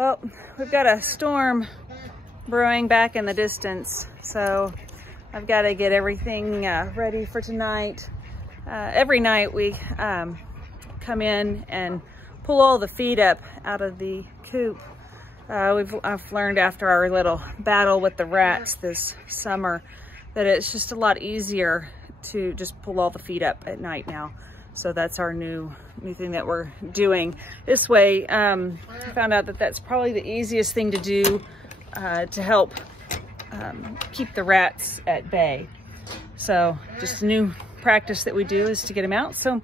Well, we've got a storm brewing back in the distance, so I've got to get everything ready for tonight. Every night we come in and pull all the feed up out of the coop. I've learned after our little battle with the rats this summer that it's just a lot easier to just pull all the feed up at night now. So that's our new thing that we're doing. This way, I found out that that's probably the easiest thing to do to help keep the rats at bay. So just a new practice that we do is to get them out. So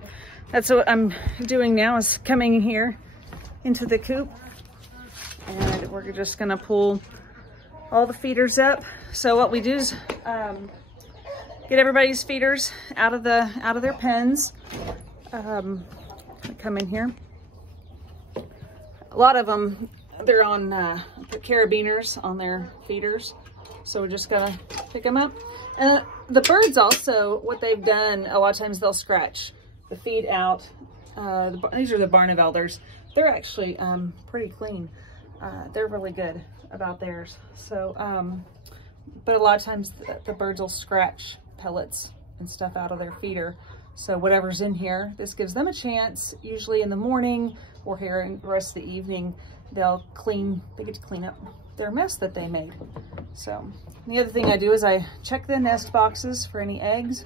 that's what I'm doing now, is coming here into the coop, and we're just gonna pull all the feeders up. So what we do is get everybody's feeders out of their pens. Come in here. A lot of them, they're on the carabiners on their feeders, so we're just gonna pick them up. And the birds also, what they've done, a lot of times they'll scratch the feed out. These are the Barnevelders. They're actually pretty clean. They're really good about theirs. So, but a lot of times the birds will scratch pellets and stuff out of their feeder. So whatever's in here, this gives them a chance, usually in the morning or here in the rest of the evening, they get to clean up their mess that they made. So the other thing I do is I check the nest boxes for any eggs.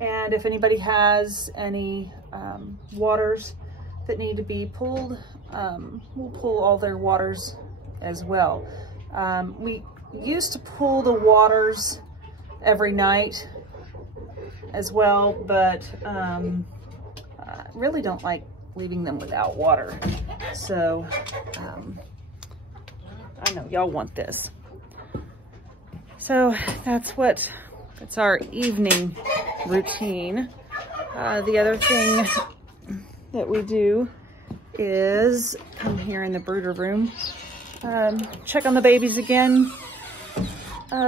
And if anybody has any waters that need to be pulled, we'll pull all their waters as well. We used to pull the waters every night as well, but I really don't like leaving them without water. So I know y'all want this. So that's our evening routine. The other thing that we do is come here in the brooder room, check on the babies again.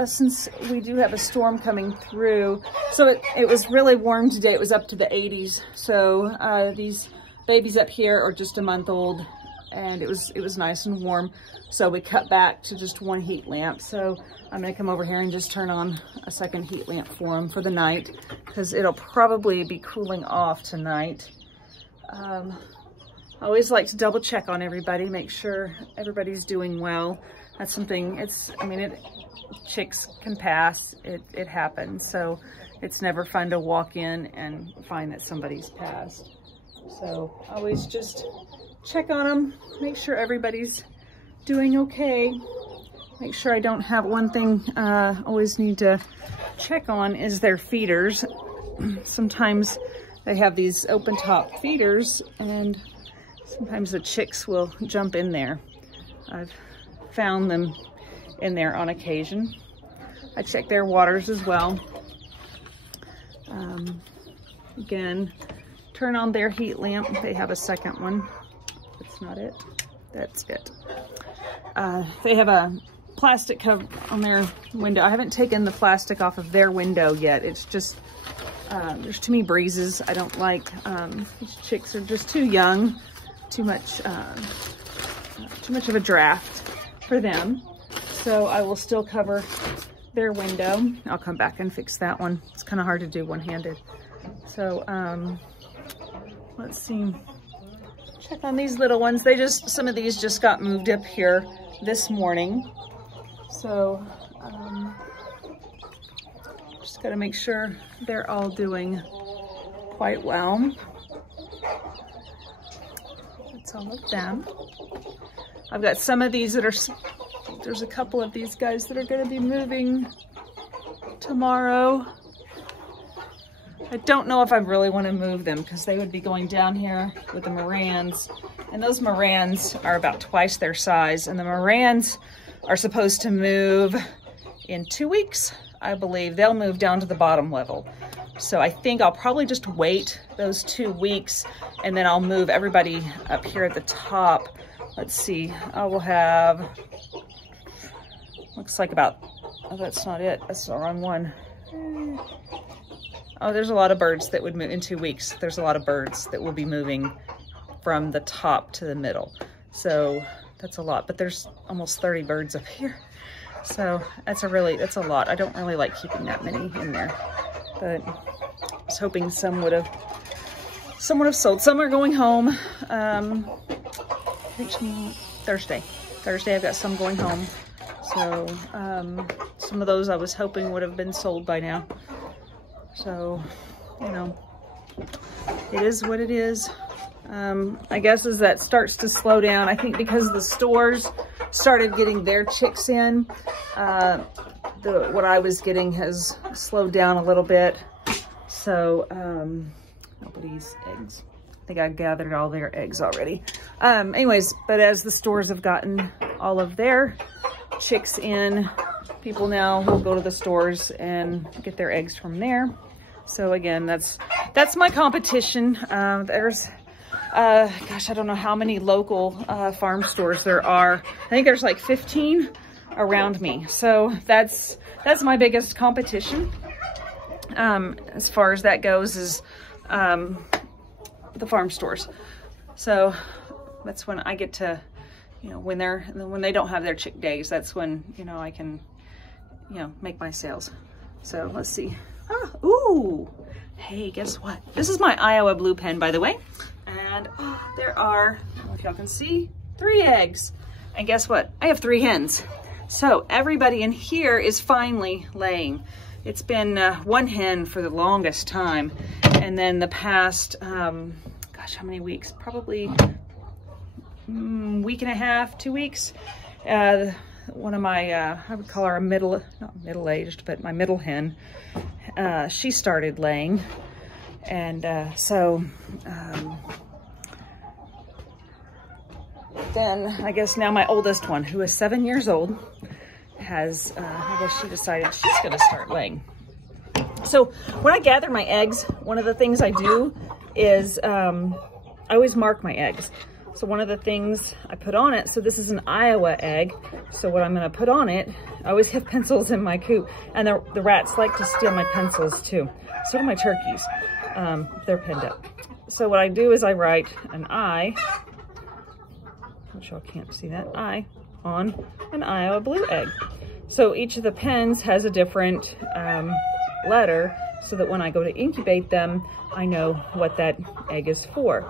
Since we do have a storm coming through. So it was really warm today. It was up to the 80s. So these babies up here are just a month old, and it was nice and warm. So we cut back to just one heat lamp. So I'm gonna come over here and just turn on a second heat lamp for them for the night, because it'll probably be cooling off tonight. I always like to double check on everybody, make sure everybody's doing well. That's something, chicks can pass, it happens. So it's never fun to walk in and find that somebody's passed. So always just check on them, make sure everybody's doing okay. Make sure I don't have one thing always need to check on is their feeders. Sometimes they have these open top feeders, and sometimes the chicks will jump in there. I've found them in there on occasion. I check their waters as well. Again, turn on their heat lamp. They have a second one. That's not it. That's it. They have a plastic cover on their window. I haven't taken the plastic off of their window yet. It's just, there's too many breezes. I don't like, these chicks are just too young, too much of a draft for them. So I will still cover their window. I'll come back and fix that one. It's kind of hard to do one-handed. So let's see. Check on these little ones. Some of these just got moved up here this morning. So just got to make sure they're all doing quite well. That's all of them. I've got some of these that are, there's a couple of these guys that are going to be moving tomorrow. I don't know if I really want to move them because they would be going down here with the Morans, and those Morans are about twice their size, and the Morans are supposed to move in 2 weeks, I believe. They'll move down to the bottom level. So I think I'll probably just wait those 2 weeks, and then I'll move everybody up here at the top. Let's see, I will have, looks like about, oh, that's not it, that's the wrong one. Oh, there's a lot of birds that would move in 2 weeks. There's a lot of birds that will be moving from the top to the middle. So that's a lot, but there's almost 30 birds up here. So that's a lot. I don't really like keeping that many in there, but I was hoping some would have sold. Some are going home. I think Thursday I've got some going home. So some of those I was hoping would have been sold by now. So, you know, it is what it is. I guess as that starts to slow down, I think because the stores started getting their chicks in, what I was getting has slowed down a little bit. So, nobody's eggs. I think I gathered all their eggs already. Anyways, but as the stores have gotten all of their chicks in, people now will go to the stores and get their eggs from there. So again, that's my competition. There's gosh, I don't know how many local farm stores there are. I think there's like 15 around me. So that's my biggest competition. As far as that goes is the farm stores. So that's when I get to, you know, when they don't have their chick days, that's when, you know, I can, you know, make my sales. So let's see. Ooh, hey, guess what? This is my Iowa blue pen, by the way. And there are, I don't know if y'all can see, 3 eggs. And guess what? I have 3 hens. So everybody in here is finally laying. It's been 1 hen for the longest time. And then the past, gosh, how many weeks? Probably week and a half, 2 weeks. One of my, I would call her a not middle-aged, but my middle hen, she started laying. And then I guess now my oldest one, who is 7 years old, has, I guess she decided she's gonna start laying. So when I gather my eggs, one of the things I do is I always mark my eggs. So one of the things I put on it, so this is an Iowa egg. So what I'm gonna put on it, I always have pencils in my coop, and the rats like to steal my pencils too. So do my turkeys. They're pinned up. So what I do is I write an I, which y'all can't see that, I, on an Iowa blue egg. So each of the pens has a different letter, so that when I go to incubate them, I know what that egg is for.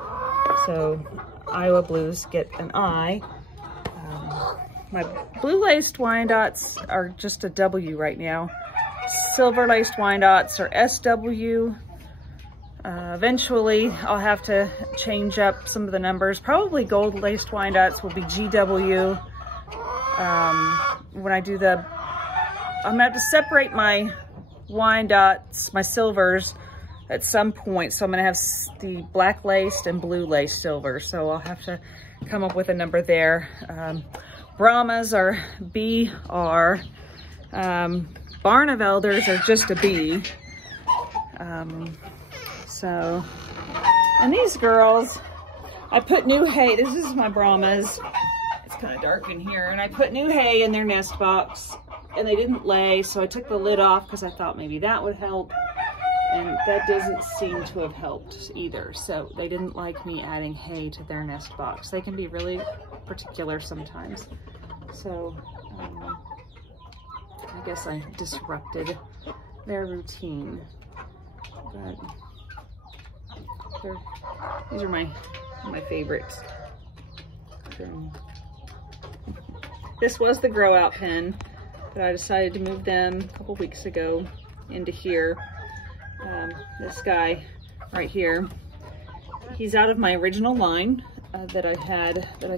So Iowa blues get an I. My blue laced Wyandottes are just a W right now. Silver laced Wyandottes are SW. Eventually I'll have to change up some of the numbers. Probably gold laced Wyandottes will be GW. When I do I'm gonna have to separate my Wyandottes, my silvers, at some point. So I'm gonna have the black laced and blue laced silver. So I'll have to come up with a number there. Brahmas are BR. Barnevelders are just a B. So, and these girls, I put new hay. This is my Brahmas. It's kind of dark in here. And I put new hay in their nest box and they didn't lay. So I took the lid off because I thought maybe that would help. And that doesn't seem to have helped either. So they didn't like me adding hay to their nest box. They can be really particular sometimes. So I guess I disrupted their routine. But these are my favorites. This was the grow out pen, but I decided to move them a couple weeks ago into here. This guy right here, he's out of my original line that I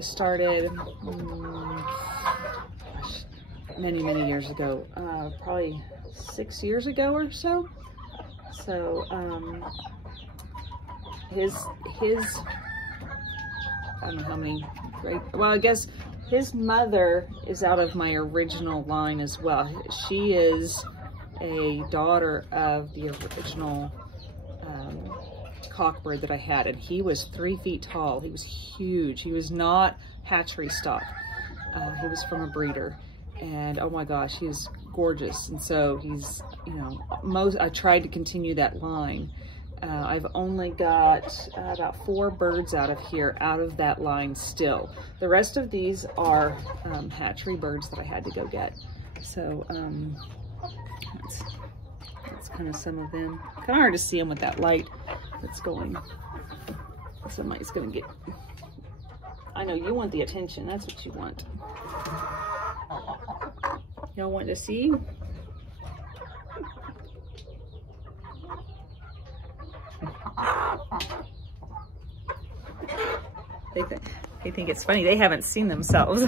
started many years ago, probably 6 years ago or so. So his I don't know how many, well, I guess his mother is out of my original line as well. She is a daughter of the original cockbird that I had, and he was 3 feet tall. He was huge. He was not hatchery stock. He was from a breeder, and oh my gosh, he is gorgeous. And so he's, you know, I tried to continue that line, I've only got about 4 birds out of here, out of that line still. The rest of these are hatchery birds that I had to go get. So that's kind of some of them. Kind of hard to see them with that light that's going. Somebody's gonna get, I know you want the attention, that's what you want. Y'all want to see? They think it's funny. They haven't seen themselves.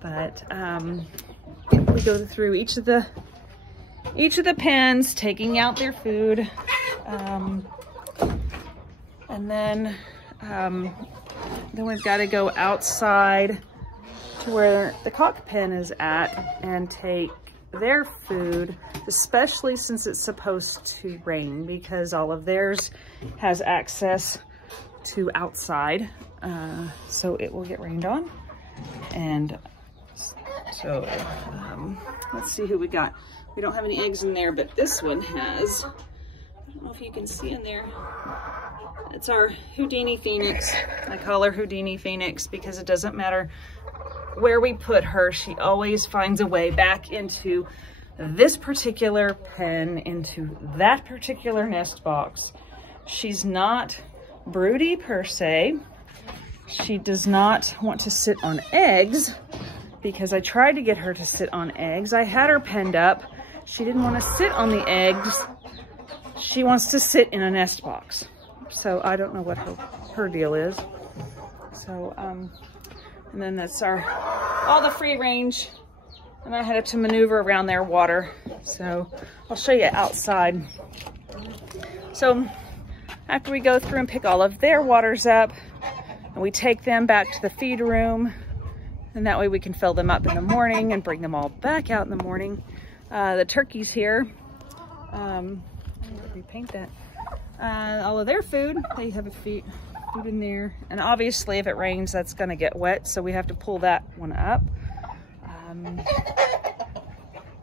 But we go through each of the pens, taking out their food, and then we've got to go outside to where the cock pen is at and take their food, especially since it's supposed to rain, because all of theirs has access to outside, so it will get rained on. And so let's see who we got. We don't have any eggs in there, but this one has, I don't know if you can see in there, it's our Houdini Phoenix. I call her Houdini Phoenix because it doesn't matter where we put her, she always finds a way back into this particular pen, into that particular nest box. She's not broody per se. She does not want to sit on eggs because I tried to get her to sit on eggs. I had her penned up. She didn't want to sit on the eggs. She wants to sit in a nest box. So I don't know what her deal is. So, and then that's all the free range. And I had to maneuver around their water. So I'll show you outside. So after we go through and pick all of their waters up, and we take them back to the feed room, and that way we can fill them up in the morning and bring them all back out in the morning. The turkeys here, repaint that. All of their food, they have a food in there. And obviously if it rains, that's gonna get wet, so we have to pull that one up.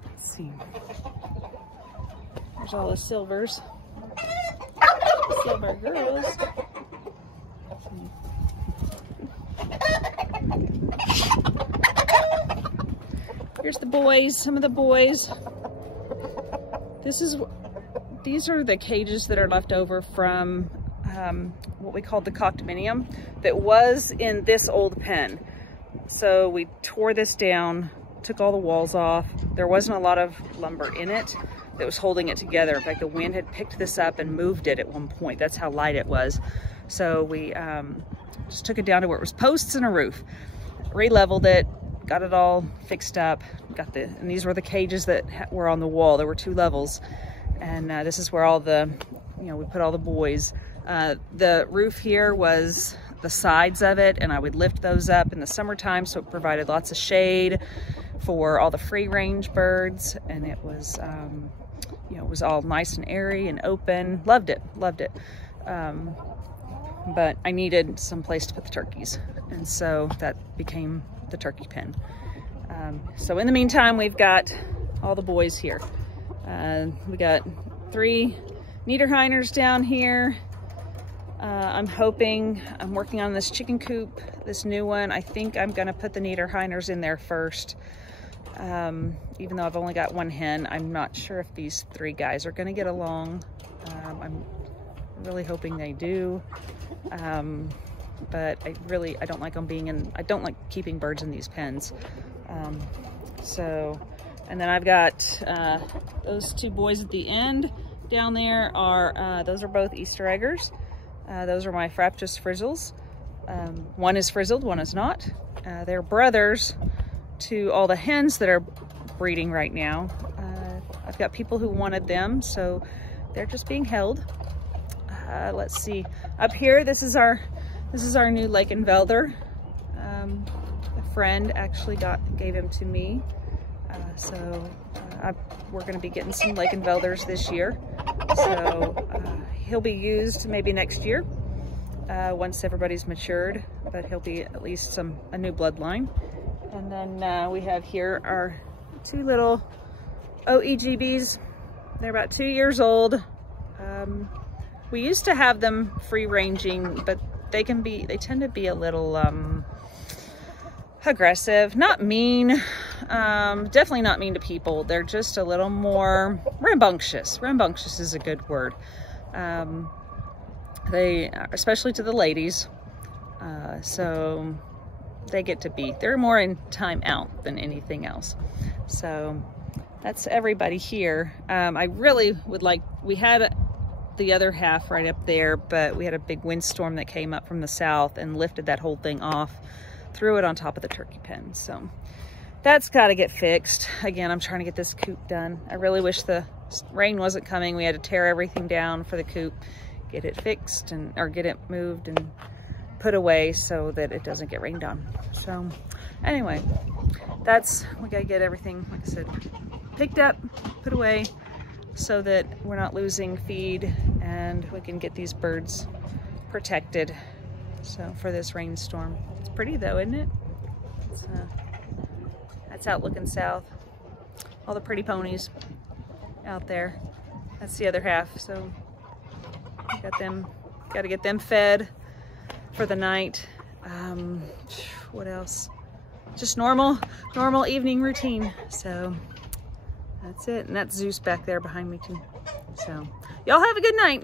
Let's see. There's all the silvers. Silver girls. Here's the boys, some of the boys. These are the cages that are left over from what we called the condominium that was in this old pen. So we tore this down, took all the walls off. There wasn't a lot of lumber in it that was holding it together. In fact, the wind had picked this up and moved it at one point. That's how light it was. So we just took it down to where it was posts and a roof, re-leveled it, got it all fixed up, and these were the cages that were on the wall. There were 2 levels. And this is where all the, we put all the boys. The roof here was the sides of it, and I would lift those up in the summertime, so it provided lots of shade for all the free range birds. And it was, it was all nice and airy and open. Loved it, loved it. But I needed some place to put the turkeys, and so that became the turkey pen. So in the meantime, we've got all the boys here. We got 3 Niederheiners down here. I'm working on this chicken coop, this new one. I think I'm gonna put the Niederheiners in there first. Even though I've only got 1 hen, I'm not sure if these 3 guys are gonna get along. I'm really hoping they do. But I don't like them I don't like keeping birds in these pens. And then I've got those 2 boys at the end down there those are both Easter eggers. Those are my Fraptus frizzles. One is frizzled, one is not. They're brothers to all the hens that are breeding right now. I've got people who wanted them, so they're just being held. Let's see. Up here, this is our new Lakenvelder. A friend actually gave him to me. We're going to be getting some Lakenvelders this year. So he'll be used maybe next year once everybody's matured, but he'll be at least a new bloodline. And then we have here our 2 little OEGBs. They're about 2 years old. We used to have them free ranging, but they tend to be a little aggressive, not mean, definitely not mean to people. They're just a little more rambunctious. Rambunctious is a good word. Especially to the ladies, so they're more in time out than anything else. So that's everybody here. I really would like, we had the other half right up there, but we had a big windstorm that came up from the south and lifted that whole thing off, threw it on top of the turkey pen. So that's got to get fixed. Again, I'm trying to get this coop done. I really wish the rain wasn't coming. We had to tear everything down for the coop, get it fixed or get it moved and put away so that it doesn't get rained on. So anyway, we gotta get everything, like I said, picked up, put away so that we're not losing feed and we can get these birds protected. So for this rainstorm. It's pretty though, isn't it? That's out looking south. All the pretty ponies out there. That's the other half. So got to get them fed for the night. What else? Just normal evening routine. So that's it. And that's Zeus back there behind me too. So y'all have a good night.